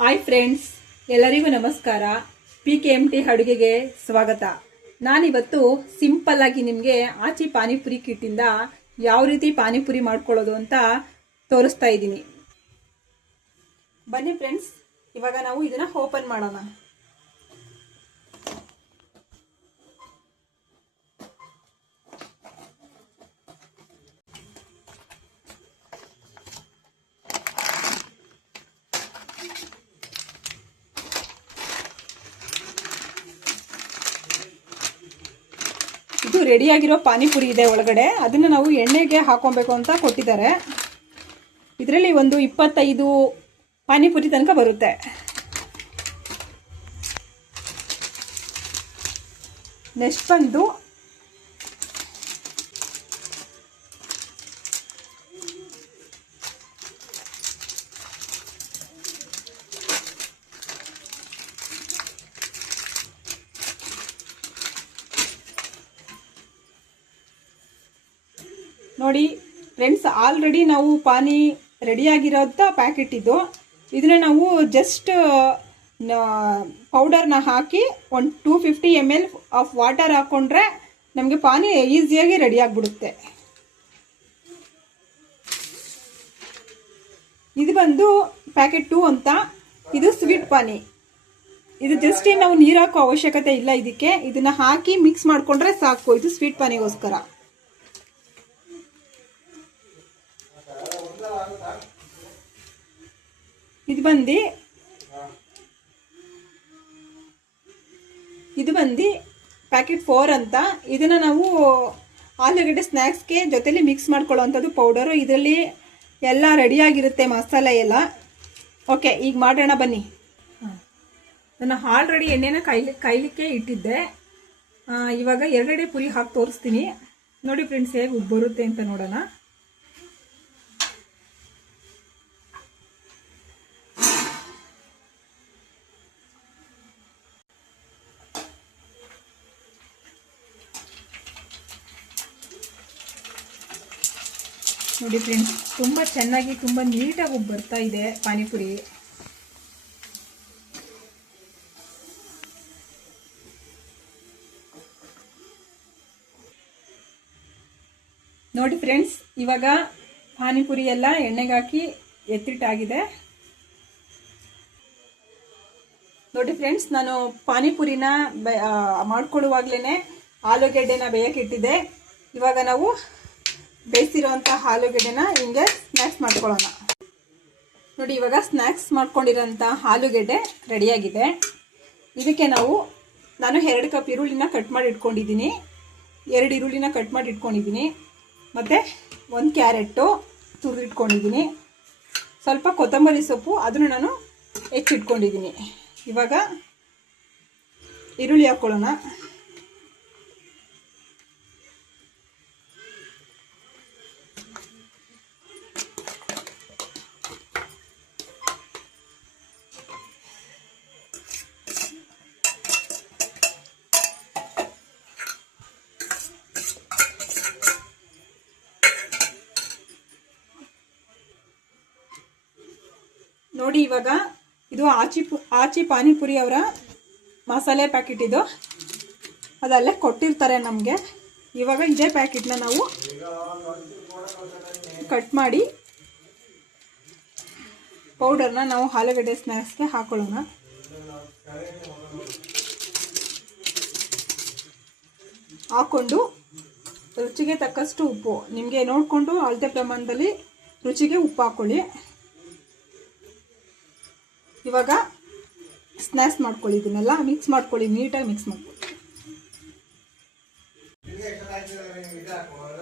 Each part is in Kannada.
ಹಾಯ್ ಫ್ರೆಂಡ್ಸ್ ಎಲ್ಲರಿಗೂ ನಮಸ್ಕಾರ. ಪಿ ಕೆ ಎಂ ಟಿ ಅಡುಗೆಗೆ ಸ್ವಾಗತ. ನಾನಿವತ್ತು ಆಗಿ ನಿಮಗೆ ಆಚಿ ಪಾನಿಪುರಿ ಕಿಟ್ಟಿಂದ ಯಾವ ರೀತಿ ಪಾನಿಪುರಿ ಮಾಡ್ಕೊಳ್ಳೋದು ಅಂತ ತೋರಿಸ್ತಾ ಇದ್ದೀನಿ. ಬನ್ನಿ ಫ್ರೆಂಡ್ಸ್ ಇವಾಗ ನಾವು ಇದನ್ನ ಓಪನ್ ಮಾಡೋಣ. ಇದು ರೆಡಿಯಾಗಿರೋ ಪಾನಿಪುರಿ ಇದೆ ಒಳಗಡೆ. ಅದನ್ನ ನಾವು ಎಣ್ಣೆಗೆ ಹಾಕೊಬೇಕು ಅಂತ ಕೊಟ್ಟಿದ್ದಾರೆ. ಇದರಲ್ಲಿ ಒಂದು ಇಪ್ಪತ್ತೈದು ಪಾನಿಪುರಿ ತನಕ ಬರುತ್ತೆ. ನೆಕ್ಸ್ಟ್ ಬಂದು ನೋಡಿ ಫ್ರೆಂಡ್ಸ್ ಆಲ್ರೆಡಿ ನಾವು ಪಾನಿ ರೆಡಿಯಾಗಿರೋಂಥ ಪ್ಯಾಕೆಟ್ ಇದು ಇದನ್ನ ನಾವು ಜಸ್ಟ್ ಪೌಡರ್ನ ಹಾಕಿ ಒಂದು two fifty M L of water ಹಾಕ್ಕೊಂಡ್ರೆ ನಮಗೆ ಪಾನಿ ಈಸಿಯಾಗಿ ರೆಡಿ ಆಗಿಬಿಡುತ್ತೆ ಇದು ಬಂದು ಪ್ಯಾಕೆಟ್ ಟೂ ಅಂತ. ಇದು ಸ್ವೀಟ್ ಪಾನಿ. ಇದು ಜಸ್ಟ್ ನಾವು ನೀರು ಹಾಕೋ ಅವಶ್ಯಕತೆ ಇಲ್ಲ ಇದಕ್ಕೆ. ಇದನ್ನ ಹಾಕಿ ಮಿಕ್ಸ್ ಮಾಡಿಕೊಂಡ್ರೆ ಸಾಕು. ಇದು ಸ್ವೀಟ್ ಪಾನಿಗೋಸ್ಕರ. ಇದು ಬಂದು? ಇದು ಬಂದು? ಪ್ಯಾಕೆಟ್ ಫೋರ್ ಅಂತ. ಇದನ್ನು ನಾವು ಆಲೂಗಡ್ಡೆ ಸ್ನ್ಯಾಕ್ಸ್ಗೆ ಜೊತೆಲಿ ಮಿಕ್ಸ್ ಮಾಡ್ಕೊಳ್ಳೋವಂಥದ್ದು ಪೌಡರು ಇದರಲ್ಲಿ ಎಲ್ಲ ರೆಡಿಯಾಗಿರುತ್ತೆ ಮಸಾಲೆ ಎಲ್ಲ. ಓಕೆ ಈಗ ಮಾಡೋಣ ಬನ್ನಿ. ನಾನು ಆಲ್ರೆಡಿ ಎಣ್ಣೆನ ಕಾಯ್ಲಿ, ಕಾಯ್ಲಿಕ್ಕೆ ಇಟ್ಟಿದ್ದೆ. ಇವಾಗ ಎರಡೆಡೆ ಪುರಿ ಹಾಕಿ ತೋರಿಸ್ತೀನಿ. ನೋಡಿ ಫ್ರೆಂಡ್ಸ್ ಹೇಗೆ ಬರುತ್ತೆ ಅಂತ ನೋಡೋಣ. ನೋಡಿ ಫ್ರೆಂಡ್ಸ್ ತುಂಬ ಚೆನ್ನಾಗಿ, ತುಂಬ ನೀಟಾಗಿ ಬರ್ತಾ ಇದೆ ಪಾನಿಪುರಿ. ನೋಡಿ ಫ್ರೆಂಡ್ಸ್ ಇವಾಗ ಪಾನಿಪುರಿ ಎಲ್ಲ ಎಣ್ಣೆಗೆ ಹಾಕಿ ಎತ್ತಿಟ್ಟಾಗಿದೆ. ನೋಡಿ ಫ್ರೆಂಡ್ಸ್ ನಾನು ಪಾನಿಪುರಿನ ಮಾಡ್ಕೊಳ್ಳುವಾಗ್ಲೇ ಆಲೂಗೆಡ್ಡೆನ ಬೇಯಕ್ಕೆ ಇಟ್ಟಿದ್ದೆ. ಇವಾಗ ನಾವು ಬೇಯಿಸಿರೋಂಥ ಆಲೂಗೆಡ್ಡೆನ ಹಿಂಗೆ ಸ್ನ್ಯಾಕ್ಸ್ ಮಾಡ್ಕೊಳ್ಳೋಣ. ನೋಡಿ, ಇವಾಗ ಸ್ನ್ಯಾಕ್ಸ್ ಮಾಡ್ಕೊಂಡಿರೋಂಥ ಆಲೂಗೆಡ್ಡೆ ರೆಡಿಯಾಗಿದೆ. ಇದಕ್ಕೆ ನಾವು, ನಾನು ಎರಡು ಕಪ್ ಈರುಳ್ಳಿನ ಕಟ್ ಮಾಡಿ ಇಟ್ಕೊಂಡಿದ್ದೀನಿ. ಎರಡು ಈರುಳ್ಳಿನ ಕಟ್ ಮಾಡಿ ಇಟ್ಕೊಂಡಿದ್ದೀನಿ. ಮತ್ತು ಒಂದು ಕ್ಯಾರೆಟು ತುರಿದಿಟ್ಕೊಂಡಿದ್ದೀನಿ ಸ್ವಲ್ಪ ಕೊತ್ತಂಬರಿ ಸೊಪ್ಪು ಅದನ್ನು ನಾನು ಹೆಚ್ಚಿಟ್ಕೊಂಡಿದ್ದೀನಿ. ಇವಾಗ ಈರುಳ್ಳಿ ಹಾಕ್ಕೊಳ್ಳೋಣ. ನೋಡಿ ಇವಾಗ ಇದು ಆಚಿ ಆಚಿ ಪಾನಿಪುರಿ ಅವರ ಮಸಾಲೆ ಪ್ಯಾಕೆಟ್ ಇದು. ಅದಲ್ಲೇ ಕೊಟ್ಟಿರ್ತಾರೆ ನಮಗೆ. ಇವಾಗ ಇದೇ ಪ್ಯಾಕೆಟ್ನ ನಾವು ಕಟ್ ಮಾಡಿ ಪೌಡರ್ನ ನಾವು ಆಲೂಗಡ್ಡೆ ಸ್ನ್ಯಾಕ್ಸ್ಗೆ ಹಾಕೊಳ್ಳೋಣ. ಹಾಕ್ಕೊಂಡು ರುಚಿಗೆ ತಕ್ಕಷ್ಟು ಉಪ್ಪು. ನಿಮಗೆ ನೋಡಿಕೊಂಡು ಅಳತೆ ಪ್ರಮಾಣದಲ್ಲಿ ರುಚಿಗೆ ಉಪ್ಪು ಹಾಕ್ಕೊಳ್ಳಿ ಇವಾಗ ಸ್ನ್ಯಾಕ್ಸ್ ಮಾಡ್ಕೊಳ್ಳಿ ಇದನ್ನೆಲ್ಲ ಮಿಕ್ಸ್ ಮಾಡ್ಕೊಳ್ಳಿ ನೀಟಾಗಿ ಮಿಕ್ಸ್ ಮಾಡ್ಕೊಳ್ಳಿ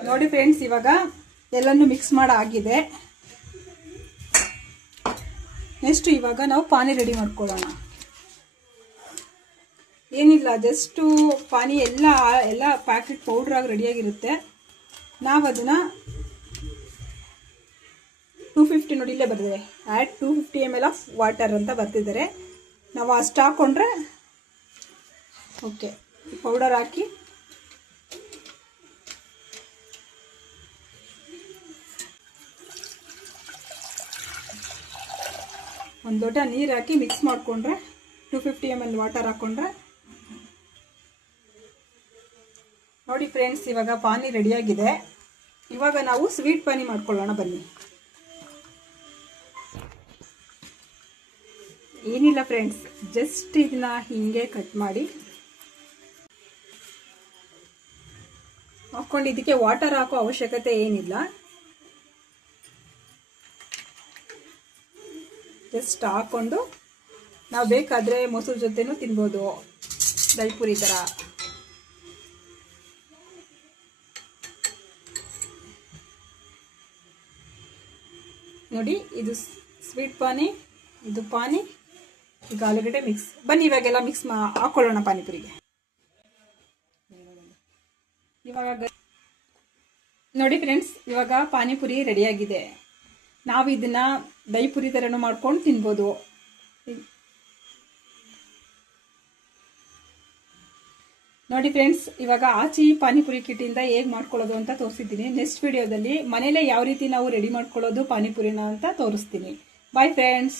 ನೋಡಿ ಫ್ರೆಂಡ್ಸ್ ಇವಾಗ ಎಲ್ಲನೂ ಮಿಕ್ಸ್ ಆಗಿದೆ. ನೆಕ್ಸ್ಟ್ ಇವಾಗ ನಾವು ಪಾನಿ ರೆಡಿ ಮಾಡ್ಕೊಳ್ಳೋಣ. ಏನಿಲ್ಲ ಜಸ್ಟು ಪಾನಿ ಎಲ್ಲ ಎಲ್ಲ ಪ್ಯಾಕೆಟ್ ಪೌಡ್ರಾಗಿ ರೆಡಿಯಾಗಿರುತ್ತೆ ನಾವು ಅದನ್ನು ಫಿಫ್ಟಿ ನೋಡಿ ಇಲ್ಲೇ ಬರ್ತಿದೆ. Add two fifty M L of water ಅಂತ ಬರ್ತಿದ್ದಾರೆ. ನಾವು ಅಷ್ಟು ಹಾಕ್ಕೊಂಡ್ರೆ ಓಕೆ ಪೌಡರ್ ಹಾಕಿ. ಒಂದು ಲೋಟ ನೀರು ಹಾಕಿ ಮಿಕ್ಸ್ ಮಾಡಿಕೊಂಡ್ರೆ two fifty M L water ಹಾಕ್ಕೊಂಡ್ರೆ ನೋಡಿ ಫ್ರೆಂಡ್ಸ್ ಇವಾಗ ಪಾನಿ ರೆಡಿಯಾಗಿದೆ ಇವಾಗ ನಾವು ಸ್ವೀಟ್ ಪಾನಿ ಮಾಡ್ಕೊಳ್ಳೋಣ ಬನ್ನಿ. ಏನಿಲ್ಲ ಫ್ರೆಂಡ್ಸ್ ಜಸ್ಟ್ ಇದನ್ನ ಹಿಂಗೆ ಕಟ್ ಮಾಡಿ ಹಾಕ್ಕೊಂಡು ಇದಕ್ಕೆ ವಾಟರ್ ಹಾಕೋ ಅವಶ್ಯಕತೆ ಏನಿಲ್ಲ. ಜಸ್ಟ್ ಹಾಕ್ಕೊಂಡು ನಾವು ಬೇಕಾದರೆ ಮೊಸರು ಜೊತೆನೂ ತಿನ್ಬೋದು ದೈಪುರಿ ಥರ ನೋಡಿ, ಇದು ಸ್ವೀಟ್ ಪಾನಿ ಇದು ಪಾನಿ ಈಗ ಆಲೂಗಡ್ಡೆ ಮಿಕ್ಸ್ ಬನ್ನಿ, ಇವಾಗೆಲ್ಲ ಮಿಕ್ಸ್ ಮಾ ಹಾಕೊಳ್ಳೋಣ ಪಾನಿಪುರಿಗೆ. ಇವಾಗ ನೋಡಿ ಫ್ರೆಂಡ್ಸ್ ಇವಾಗ ಪಾನಿಪುರಿ ರೆಡಿಯಾಗಿದೆ ನಾವು ಇದನ್ನ ದೈಪುರಿ ಥರನೂ ಮಾಡ್ಕೊಂಡು ತಿನ್ಬೋದು. ನೋಡಿ ಫ್ರೆಂಡ್ಸ್ ಇವಾಗ ಆಚಿ ಪಾನಿಪುರಿ ಕಿಟ್ಟಿಂದ ಹೇಗೆ ಮಾಡ್ಕೊಳ್ಳೋದು ಅಂತ ತೋರಿಸಿದ್ದೀನಿ. ನೆಕ್ಸ್ಟ್ ವಿಡಿಯೋದಲ್ಲಿ ಮನೇಲೆ ಯಾವ ರೀತಿ ನಾವು ರೆಡಿ ಮಾಡ್ಕೊಳ್ಳೋದು ಪಾನಿಪುರಿನ ಅಂತ ತೋರಿಸ್ತೀನಿ. Bye friends